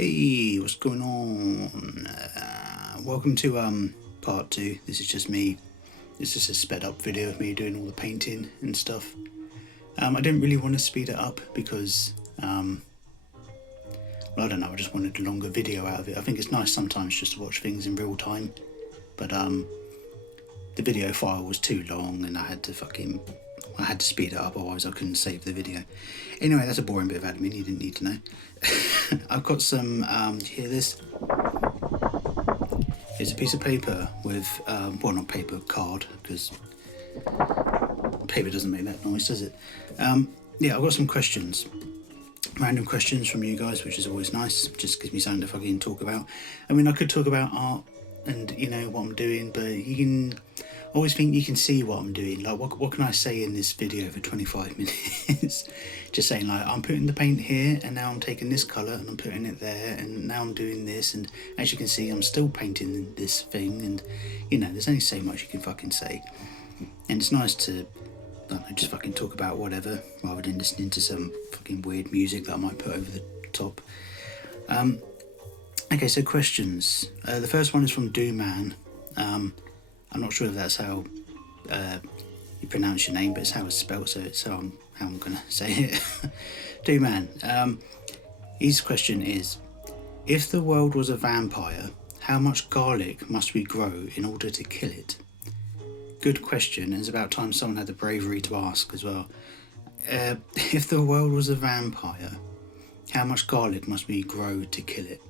Hey, what's going on? Welcome to part two. This is just me. It's just a sped up video of me doing all the painting and stuff. I didn't really want to speed it up because well, I don't know. I just wanted a longer video out of it. I think it's nice sometimes just to watch things in real time, but the video file was too long and I had to speed it up, otherwise I couldn't save the video. Anyway, that's a boring bit of admin you didn't need to know. I've got some, hear this? It's a piece of paper with, well, not paper, card, because paper doesn't make that noise, does it? Yeah, I've got some questions. Random questions from you guys, which is always nice. Just gives me something to fucking talk about. I mean, I could talk about art and, you know, what I'm doing, but you can always think you can see what I'm doing. Like, what can I say in this video for 25 minutes? Just saying, like, I'm putting the paint here, and now I'm taking this colour, and I'm putting it there, and now I'm doing this, and as you can see, I'm still painting this thing, and, you know, there's only so much you can fucking say. And it's nice to, I don't know, just fucking talk about whatever, rather than listening to some fucking weird music that I might put over the top. Okay, so questions. The first one is from Dooman. I'm not sure if that's how you pronounce your name, but it's how it's spelled, so it's how I'm gonna say it. Dooman. His question is, if the world was a vampire, how much garlic must we grow in order to kill it? Good question, and it's about time someone had the bravery to ask as well. If the world was a vampire, how much garlic must we grow to kill it?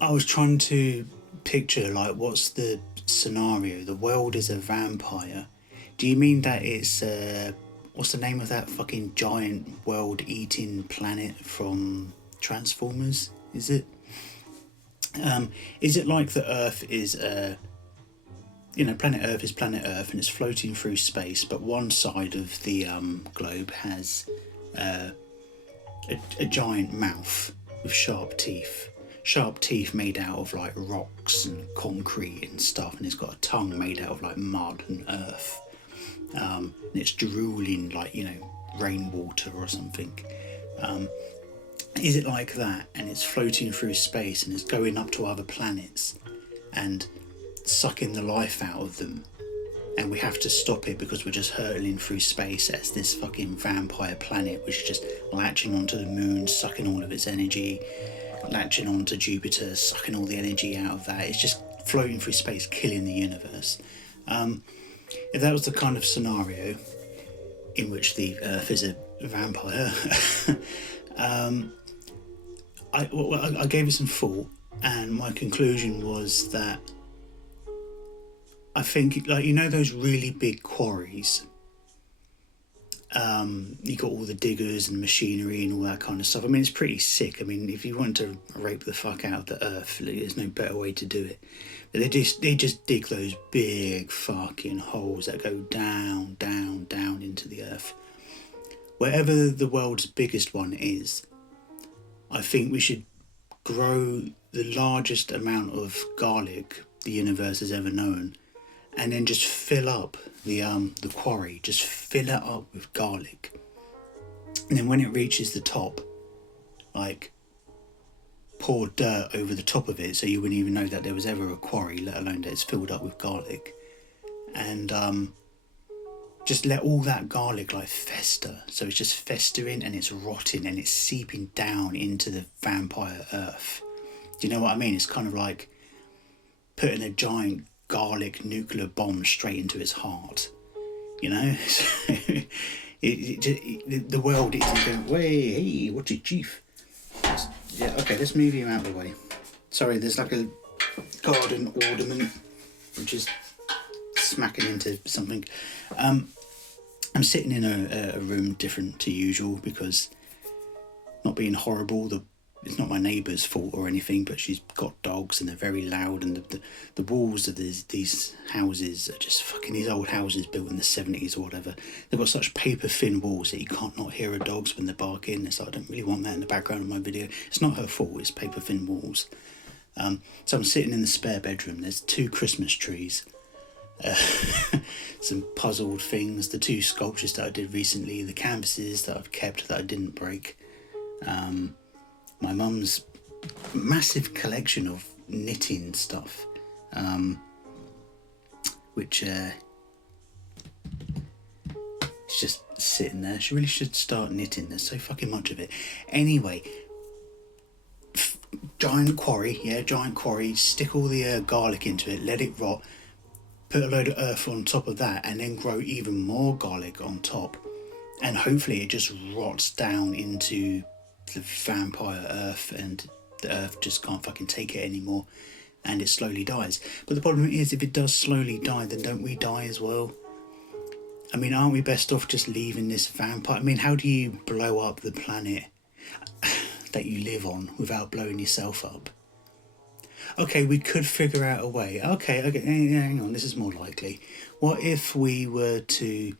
I was trying to picture, like, what's the scenario? The world is a vampire. Do you mean that it's what's the name of that fucking giant world-eating planet from Transformers? Is it like the Earth is you know, planet Earth is planet Earth and it's floating through space, but one side of the globe has a giant mouth with sharp teeth made out of like rocks and concrete and stuff, and it's got a tongue made out of like mud and earth, and it's drooling like, you know, rainwater or something. Is it like that, and it's floating through space and it's going up to other planets and sucking the life out of them, and we have to stop it because we're just hurtling through space as this fucking vampire planet, which is just latching onto the moon, sucking all of its energy, latching onto Jupiter, sucking all the energy out of that. It's just floating through space, killing the universe. If that was the kind of scenario in which the Earth is a vampire, I gave it some thought, and my conclusion was that I think, like, you know, those really big quarries, you got all the diggers and machinery and all that kind of stuff. I mean, it's pretty sick. I mean, if you want to rape the fuck out of the earth, there's no better way to do it. But they just dig those big fucking holes that go down, down, down into the earth. Wherever the world's biggest one is, I think we should grow the largest amount of garlic the universe has ever known, and then just fill up the quarry, just fill it up with garlic. And then when it reaches the top, like, pour dirt over the top of it so you wouldn't even know that there was ever a quarry, let alone that it's filled up with garlic. And just let all that garlic, like, fester. So it's just festering and it's rotting and it's seeping down into the vampire earth. Do you know what I mean? It's kind of like putting a giant garlic nuclear bomb straight into its heart, you know. The world isn't going, way, hey, what's it, chief? Yeah, okay, let's move you out of the way. Sorry, there's like a garden ornament which is smacking into something. I'm sitting in a room different to usual because, not being horrible, it's not my neighbour's fault or anything, but she's got dogs and they're very loud, and the walls of these houses are just fucking, these old houses built in the 70s or whatever. They've got such paper thin walls that you can't not hear her dogs when they're barking. So I don't really want that in the background of my video. It's not her fault, it's paper thin walls. So I'm sitting in the spare bedroom. There's 2 Christmas trees, some puzzled things, the 2 sculptures that I did recently, the canvases that I've kept that I didn't break. my mum's massive collection of knitting stuff, which it's just sitting there. She really should start knitting. There's so fucking much of it. Anyway, giant quarry, stick all the garlic into it, let it rot, put a load of earth on top of that, and then grow even more garlic on top, and hopefully it just rots down into the vampire earth, and the earth just can't fucking take it anymore, and it slowly dies. But the problem is, if it does slowly die, then don't we die as well? I mean, aren't we best off just leaving this vampire? I mean, how do you blow up the planet that you live on without blowing yourself up? Okay, we could figure out a way. Okay, hang on, this is more likely. What if we were to...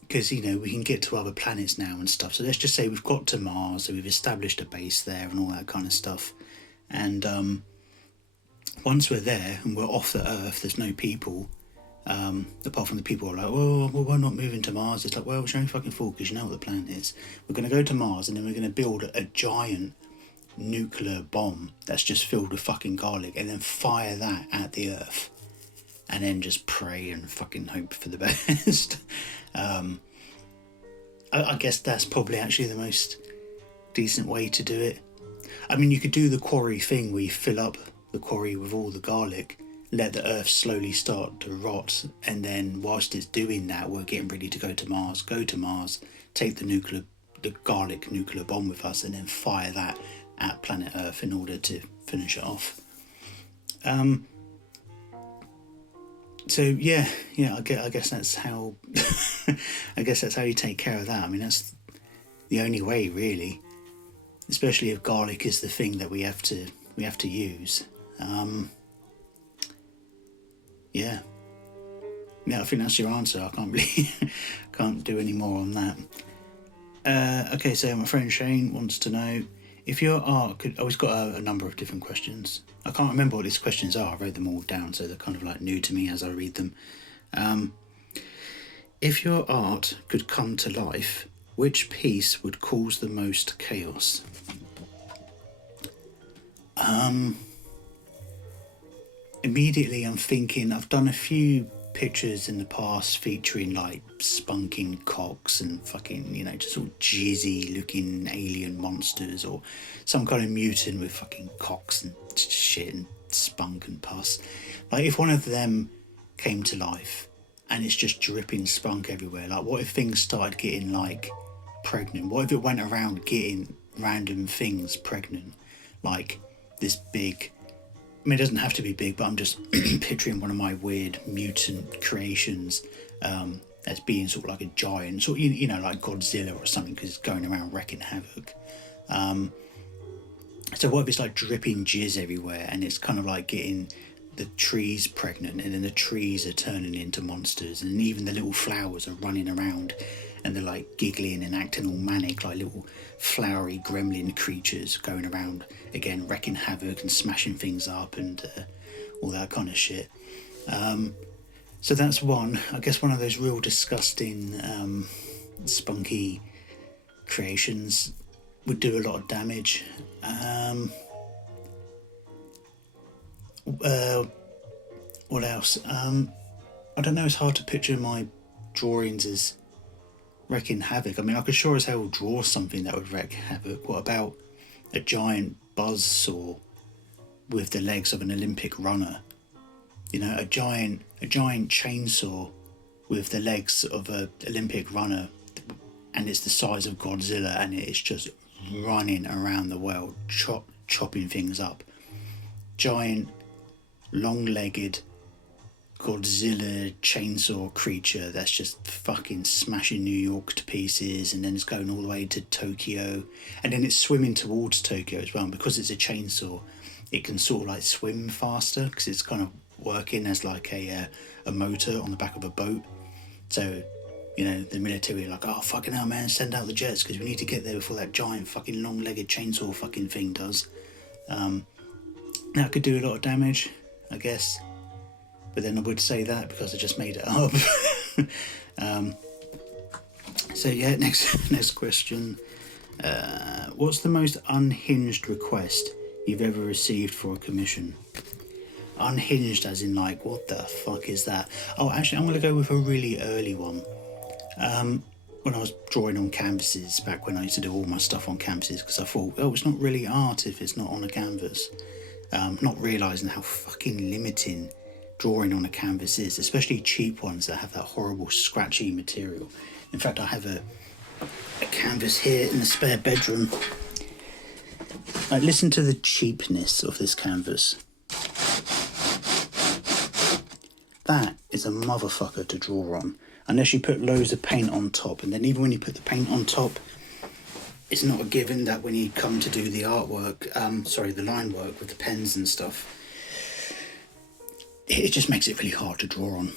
Because, you know, we can get to other planets now and stuff. So let's just say we've got to Mars, so we've established a base there and all that kind of stuff. And once we're there and we're off the Earth, there's no people... apart from the people who are like, well, we're not moving to Mars. It's like, well, it's your own fucking fault, because you know what the planet is. We're going to go to Mars, and then we're going to build a giant nuclear bomb that's just filled with fucking garlic, and then fire that at the Earth, and then just pray and fucking hope for the best. I guess that's probably actually the most decent way to do it. I mean, you could do the quarry thing where you fill up the quarry with all the garlic, let the Earth slowly start to rot, and then whilst it's doing that, we're getting ready to go to Mars, take the garlic nuclear bomb with us, and then fire that at planet Earth in order to finish it off. So yeah, I guess that's how I guess that's how you take care of that. I mean, that's the only way, really, especially if garlic is the thing that we have to use. Yeah, I think that's your answer. I can't do any more on that. Okay, so my friend Shane wants to know if your art could... Oh, he's got a number of different questions. I can't remember what these questions are. I wrote them all down, so they're kind of like new to me as I read them. If your art could come to life, which piece would cause the most chaos? Immediately I'm thinking, I've done a few pictures in the past featuring like spunking cocks and fucking, you know, just all jizzy looking alien monsters, or some kind of mutant with fucking cocks and shit and spunk and pus. Like, if one of them came to life and it's just dripping spunk everywhere, like, what if things started getting like pregnant? What if it went around getting random things pregnant? Like this big... I mean, it doesn't have to be big, but I'm just picturing one of my weird mutant creations as being sort of like a giant, sort of, you know, like Godzilla or something, because it's going around wrecking havoc. So what if it's like dripping jizz everywhere, and it's kind of like getting the trees pregnant, and then the trees are turning into monsters, and even the little flowers are running around, and they're like giggling and acting all manic, like little flowery gremlin creatures going around, again, wrecking havoc and smashing things up and all that kind of shit. So that's one. I guess one of those real disgusting, spunky creations would do a lot of damage. What else? I don't know, it's hard to picture my drawings as wrecking havoc. I mean, I could sure as hell draw something that would wreck havoc. What about a giant buzzsaw with the legs of an Olympic runner? You know, a giant chainsaw with the legs of an Olympic runner, and it's the size of Godzilla, and it's just running around the world, chopping things up. Giant, long-legged Godzilla chainsaw creature that's just fucking smashing New York to pieces, and then it's going all the way to Tokyo, and then it's swimming towards Tokyo as well. And because it's a chainsaw, it can sort of like swim faster, because it's kind of working as like a motor on the back of a boat. So, you know, the military are like, oh fucking hell man, send out the jets, because we need to get there before that giant fucking long-legged chainsaw fucking thing does. That could do a lot of damage, I guess. But then I would say that because I just made it up. So yeah, next question. What's the most unhinged request you've ever received for a commission? Unhinged as in like, what the fuck is that? Oh, actually, I'm going to go with a really early one. When I was drawing on canvases, back when I used to do all my stuff on canvases, because I thought, oh, it's not really art if it's not on a canvas. Not realising how fucking limiting drawing on a canvas is, especially cheap ones that have that horrible scratchy material. In fact, I have a canvas here in the spare bedroom. Like, listen to the cheapness of this canvas. That is a motherfucker to draw on, unless you put loads of paint on top. And then even when you put the paint on top, it's not a given that when you come to do the artwork, the line work with the pens and stuff, it just makes it really hard to draw on.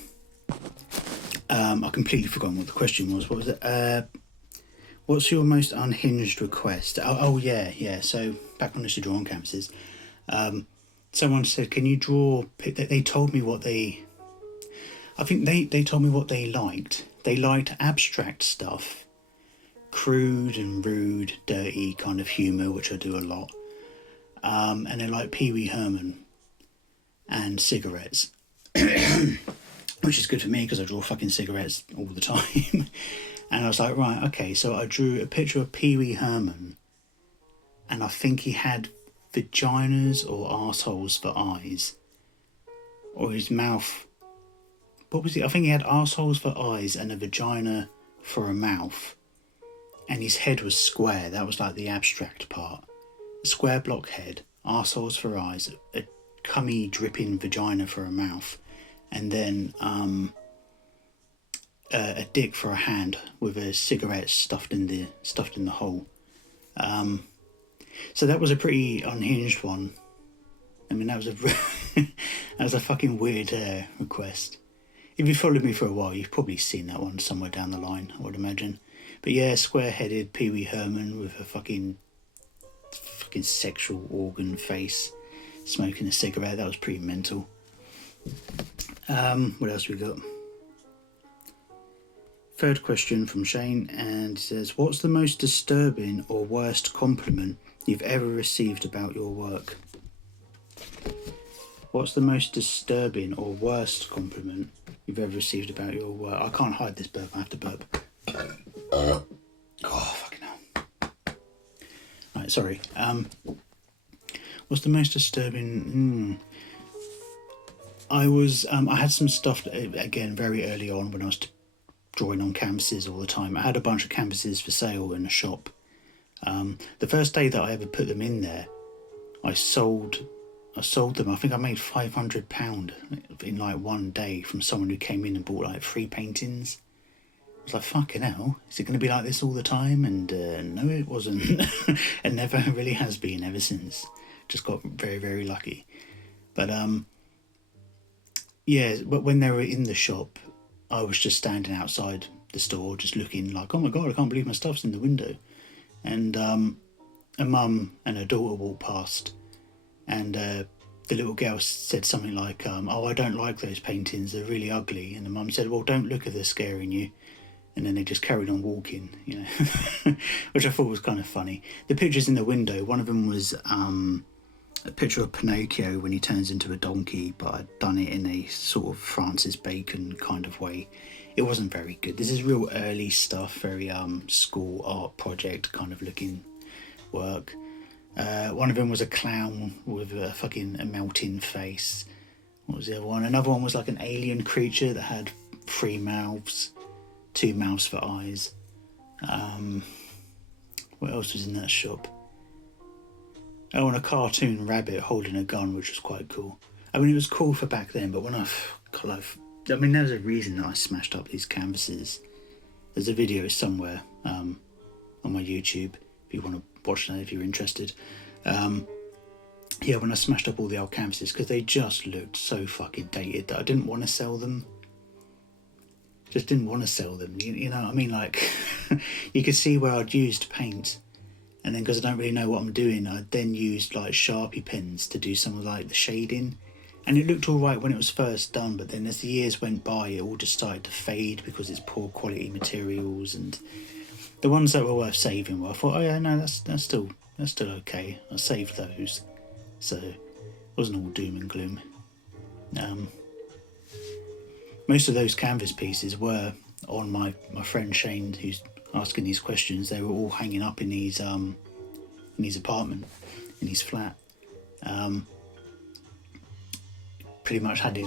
I completely forgotten what the question was. What was it? What's your most unhinged request? Yeah. So back when I used to draw on canvases, someone said, can you draw... They told me what they... I think they told me what they liked. They liked abstract stuff. Crude and rude, dirty kind of humour, which I do a lot. And they like Pee Wee Herman and cigarettes. Which is good for me because I draw fucking cigarettes all the time. And I was like, right, okay, so I drew a picture of Pee Wee Herman, and I think he had vaginas or arseholes for eyes. Or his mouth... What was it? I think he had arseholes for eyes and a vagina for a mouth. And his head was square. That was like the abstract part. A square block head, arseholes for eyes, a cummy dripping vagina for a mouth, and then a dick for a hand with a cigarette stuffed in the hole. So that was a pretty unhinged one. I mean, that was a fucking weird request. If you followed me for a while, you've probably seen that one somewhere down the line, I would imagine. But yeah, square-headed Pee Wee Herman with a fucking sexual organ face, smoking a cigarette. That was pretty mental. What else we got? Third question from Shane, and it says, what's the most disturbing or worst compliment you've ever received about your work? What's the most disturbing or worst compliment you've ever received about your work? I can't hide this burp, I have to burp. Oh, fucking hell. Right, sorry. What's the most disturbing... I had some stuff, again, very early on when I was drawing on canvases all the time. I had a bunch of canvases for sale in a shop. The first day that I ever put them in there, I sold them. I think I made £500 in like one day from someone who came in and bought like 3 paintings. I was like, fucking hell, is it going to be like this all the time? And no, it wasn't. It never really has been ever since. Just got very, very lucky. But yeah, but when they were in the shop, I was just standing outside the store, just looking like, oh my God, I can't believe my stuff's in the window. And a mum and her daughter walked past, and the little girl said something like, oh, I don't like those paintings, they're really ugly. And the mum said, well, don't look if they're scaring you. And then they just carried on walking, you know, which I thought was kind of funny. The pictures in the window, one of them was a picture of Pinocchio when he turns into a donkey, but I'd done it in a sort of Francis Bacon kind of way. It wasn't very good. This is real early stuff, very school art project kind of looking work. One of them was a clown with a melting face. What was the other one? Another one was like an alien creature that had 3 mouths, 2 mouths for eyes. What else was in that shop? Oh, and a cartoon rabbit holding a gun, which was quite cool. I mean, it was cool for back then, but when there's a reason that I smashed up these canvases. There's a video somewhere on my YouTube, if you want to watch that, if you're interested. Yeah, when I smashed up all the old canvases, because they just looked so fucking dated that I didn't want to sell them. Just didn't want to sell them, you know what I mean? Like, you could see where I'd used paint, and then because I don't really know what I'm doing, I then used like Sharpie pens to do some of like the shading, and it looked all right when it was first done, but then as the years went by, it all just started to fade because it's poor quality materials, and The ones that were worth saving were, I thought, oh yeah, no, that's still okay. I saved those, so it wasn't all doom and gloom. Most of those canvas pieces were on my friend Shane, who's asking these questions. They were all hanging up in his apartment, in his flat. Pretty much had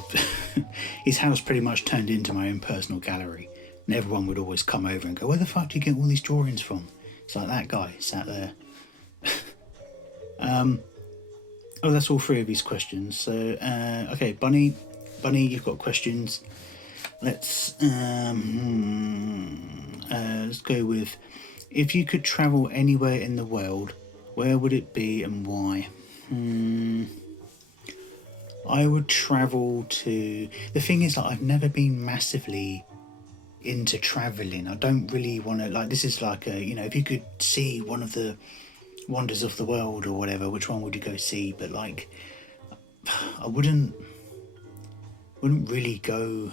his house pretty much turned into my own personal gallery, and everyone would always come over and go, "Where the fuck do you get all these drawings from?" It's like that guy sat there. Oh, that's all three of his questions. So, okay, Bunny, you've got questions. Let's go with, if you could travel anywhere in the world, where would it be and why? I would travel to... The thing is, like, I've never been massively into travelling. I don't really want to... Like, this is like a... You know, if you could see one of the wonders of the world or whatever, which one would you go see? But, like, I wouldn't really go...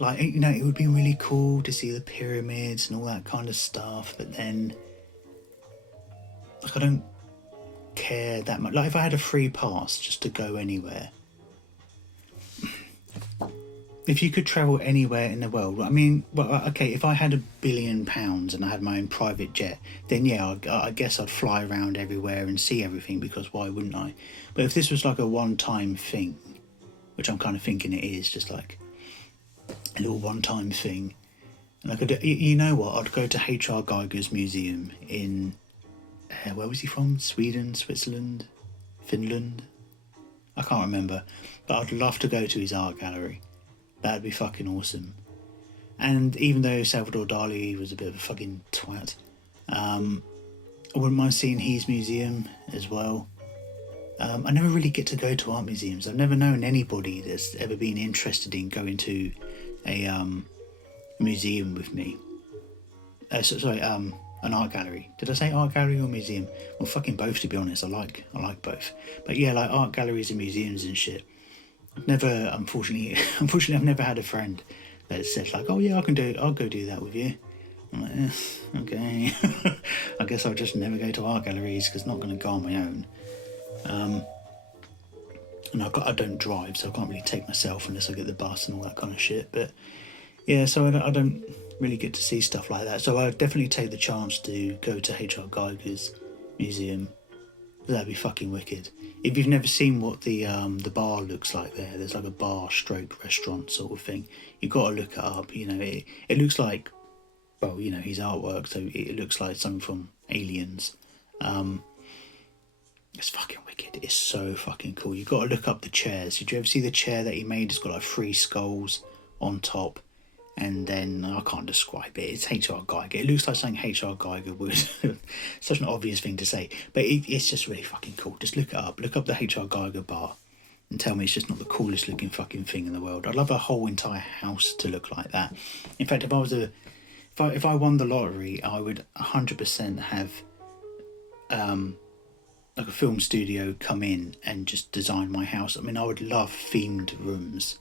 Like, you know, it would be really cool to see the pyramids and all that kind of stuff, but then... Like, I don't care that much. Like, if I had a free pass just to go anywhere, if you could travel anywhere in the world, I mean, well, okay, if I had £1 billion and I had my own private jet, then yeah, I guess I'd fly around everywhere and see everything, because why wouldn't I? But if this was like a one-time thing, which I'm kind of thinking it is, just like a little one-time thing, and I could, you know what, I'd go to H.R. Geiger's museum in where was he from? Sweden, Switzerland, Finland? I can't remember. But I'd love to go to his art gallery. That'd be fucking awesome. And even though Salvador Dali was a bit of a fucking twat, I wouldn't mind seeing his museum as well. I never really get to go to art museums. I've never known anybody that's ever been interested in going to a museum with me. An art gallery. Did I say art gallery or museum? Well, fucking both, to be honest. I like both. But yeah, like art galleries and museums and shit. I've never, unfortunately, I've never had a friend that said like, oh yeah, I'll go do that with you. I'm like, okay. I guess I'll just never go to art galleries because I'm not going to go on my own. And I don't drive, so I can't really take myself unless I get the bus and all that kind of shit. But yeah, so I don't really get to see stuff like that. So I'd definitely take the chance to go to H.R. Geiger's museum. That'd be fucking wicked. If you've never seen what the bar looks like there's like a bar stroke restaurant sort of thing. You've got to look it up. You know, it looks like, well, you know, his artwork, so it looks like something from Aliens. It's fucking wicked. It's so fucking cool. You've got to look up the chairs. Did you ever see the chair that he made? It's got like 3 skulls on top. And then, I can't describe it, it's H.R. Geiger. It looks like something H.R. Geiger would. Such an obvious thing to say. But it's just really fucking cool. Just look it up. Look up the H.R. Geiger bar. And tell me it's just not the coolest looking fucking thing in the world. I'd love a whole entire house to look like that. In fact, if I won the lottery, I would 100% have like a film studio come in and just design my house. I mean, I would love themed rooms.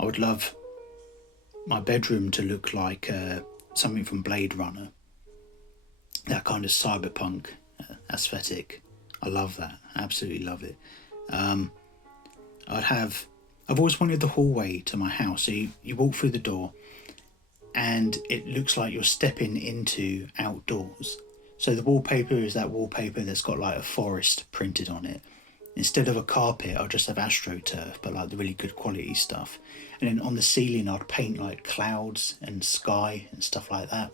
I would love my bedroom to look like something from Blade Runner. That kind of cyberpunk aesthetic. I love that. I absolutely love it. I've always wanted the hallway to my house. So you walk through the door and it looks like you're stepping into outdoors. So the wallpaper is that wallpaper that's got like a forest printed on it. Instead of a carpet, I'll just have AstroTurf, but like the really good quality stuff. And then on the ceiling, I'd paint like clouds and sky and stuff like that.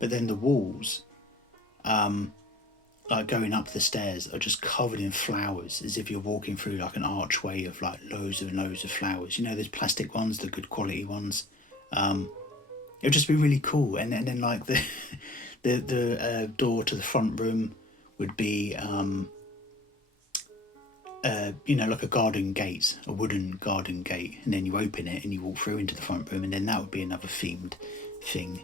But then the walls, like going up the stairs, are just covered in flowers, as if you're walking through like an archway of like loads and loads of flowers. You know, those plastic ones, the good quality ones. It would just be really cool. And then like the door to the front room would be like a garden gate, a wooden garden gate, and then you open it and you walk through into the front room, and then that would be another themed thing.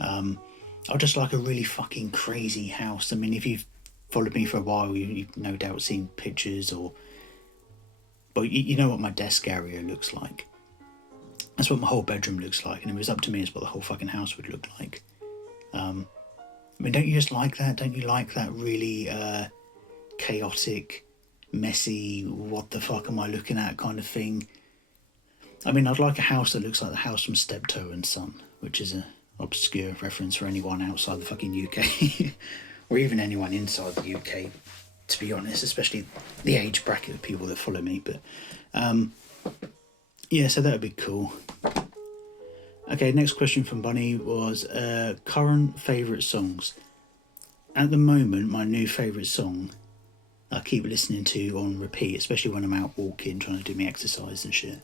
I'd just like a really fucking crazy house. I mean, if you've followed me for a while, you've no doubt seen pictures, but you know what my desk area looks like. That's what my whole bedroom looks like, and if it was up to me, it's what the whole fucking house would look like. I mean, don't you just like that? Don't you like that really chaotic, messy, what the fuck am I looking at kind of thing? I mean, I'd like a house that looks like the house from Steptoe and Son, which is an obscure reference for anyone outside the fucking UK, or even anyone inside the UK, to be honest, especially the age bracket of people that follow me. But yeah, so that would be cool. Okay, next question from Bunny was current favourite songs. At the moment, my new favourite song I keep listening to on repeat, especially when I'm out walking, trying to do my exercise and shit.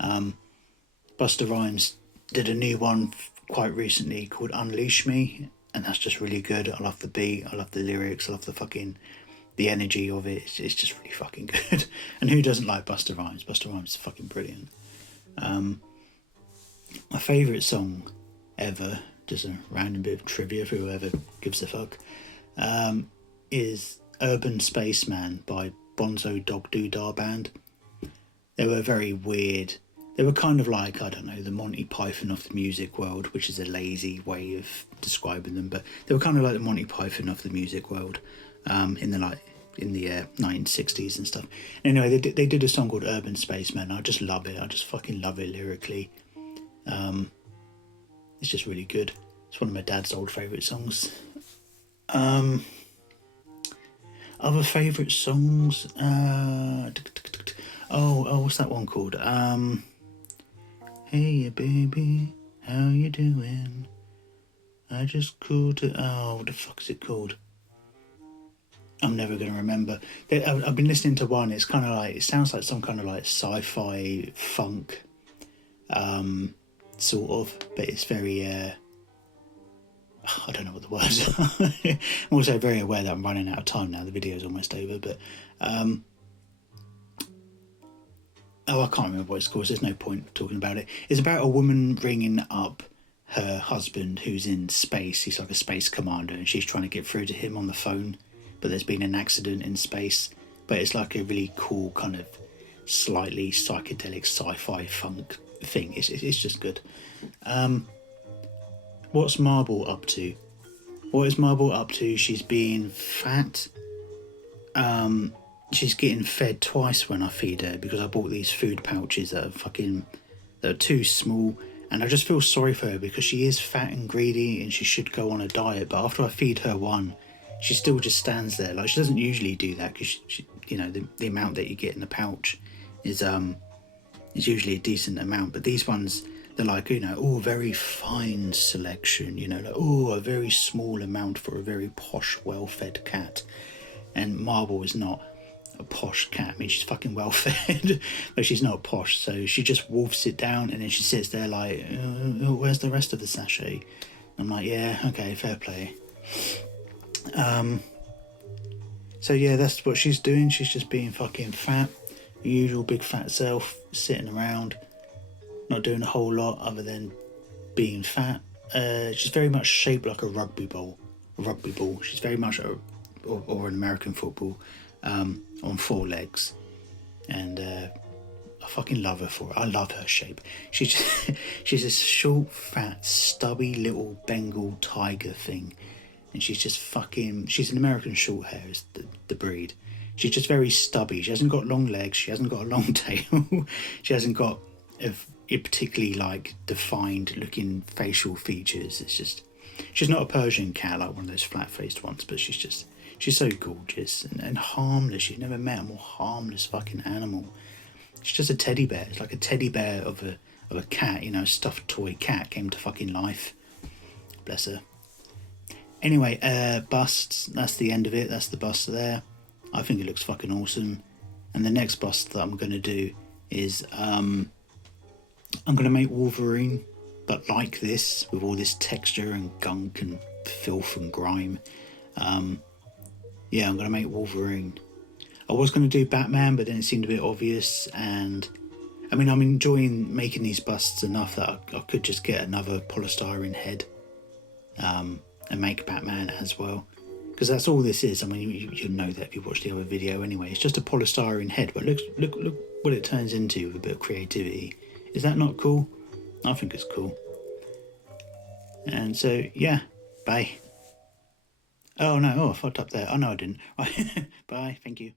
Busta Rhymes did a new one quite recently called Unleash Me, and that's just really good. I love the beat, I love the lyrics, I love the energy of it. It's just really fucking good. And who doesn't like Busta Rhymes? Busta Rhymes is fucking brilliant. My favourite song ever, just a random bit of trivia for whoever gives a fuck, is Urban Spaceman by Bonzo Dog Doodah Band. They were very weird. They were kind of like, I don't know, the Monty Python of the music world, which is a lazy way of describing them, but they were kind of like the Monty Python of the music world, in the 1960s and stuff. Anyway, they did a song called Urban Spaceman. I just love it. I just fucking love it lyrically. It's just really good. It's one of my dad's old favourite songs. Other favourite songs? What's that one called? Hey baby, how you doing? I just called it. Oh, what the fuck is it called? I'm never going to remember. I've been listening to one. It's kind of like, it sounds like some kind of like sci-fi funk, sort of, but it's very, I don't know what the words are. I'm also very aware that I'm running out of time now. The video's almost over, but, I can't remember what it's called. So there's no point talking about it. It's about a woman ringing up her husband who's in space. He's like a space commander, and she's trying to get through to him on the phone, but there's been an accident in space. But it's like a really cool kind of slightly psychedelic sci-fi funk thing. It's just good. What's Marble up to? What is Marble up to? She's being fat. She's getting fed twice when I feed her, because I bought these food pouches that are too small, and I just feel sorry for her because she is fat and greedy and she should go on a diet. But after I feed her one, she still just stands there. Like, she doesn't usually do that, because she the amount that you get in the pouch is usually a decent amount. But these ones, they're like, very fine selection, like, a very small amount for a very posh, well-fed cat. And Marble is not a posh cat. I mean, she's fucking well fed, but she's not posh. So she just wolfs it down, and then she sits there like, where's the rest of the sachet? I'm like, yeah, okay, fair play. So yeah, that's what she's doing. She's just being fucking fat, the usual big fat self, sitting around, not doing a whole lot other than being fat. She's very much shaped like a rugby ball. She's very much or an American football, on 4 legs, and I fucking love her for it. I love her shape. She's this short, fat, stubby little Bengal tiger thing, and she's an American short hair is the breed. She's just very stubby. She hasn't got long legs, she hasn't got a long tail, she hasn't got a particularly like defined looking facial features. She's not a Persian cat like one of those flat-faced ones, but she's so gorgeous and harmless. You've never met a more harmless fucking animal. She's just a teddy bear. It's like a teddy bear of a cat, a stuffed toy cat came to fucking life. Bless her. Anyway, busts. That's the end of it. That's the bust there. I think it looks fucking awesome. And the next bust that I'm going to do is I'm going to make Wolverine, but like this, with all this texture and gunk and filth and grime. Yeah, I'm going to make Wolverine. I was going to do Batman, but then it seemed a bit obvious, and I mean, I'm enjoying making these busts enough that I could just get another polystyrene head and make Batman as well, because that's all this is. I mean, you know that if you watch the other video anyway. It's just a polystyrene head, but look what it turns into with a bit of creativity. Is that not cool? I think it's cool. And so, yeah, Bye. Oh no, oh, I fucked up there. Oh no, I didn't. Right. Bye, thank you.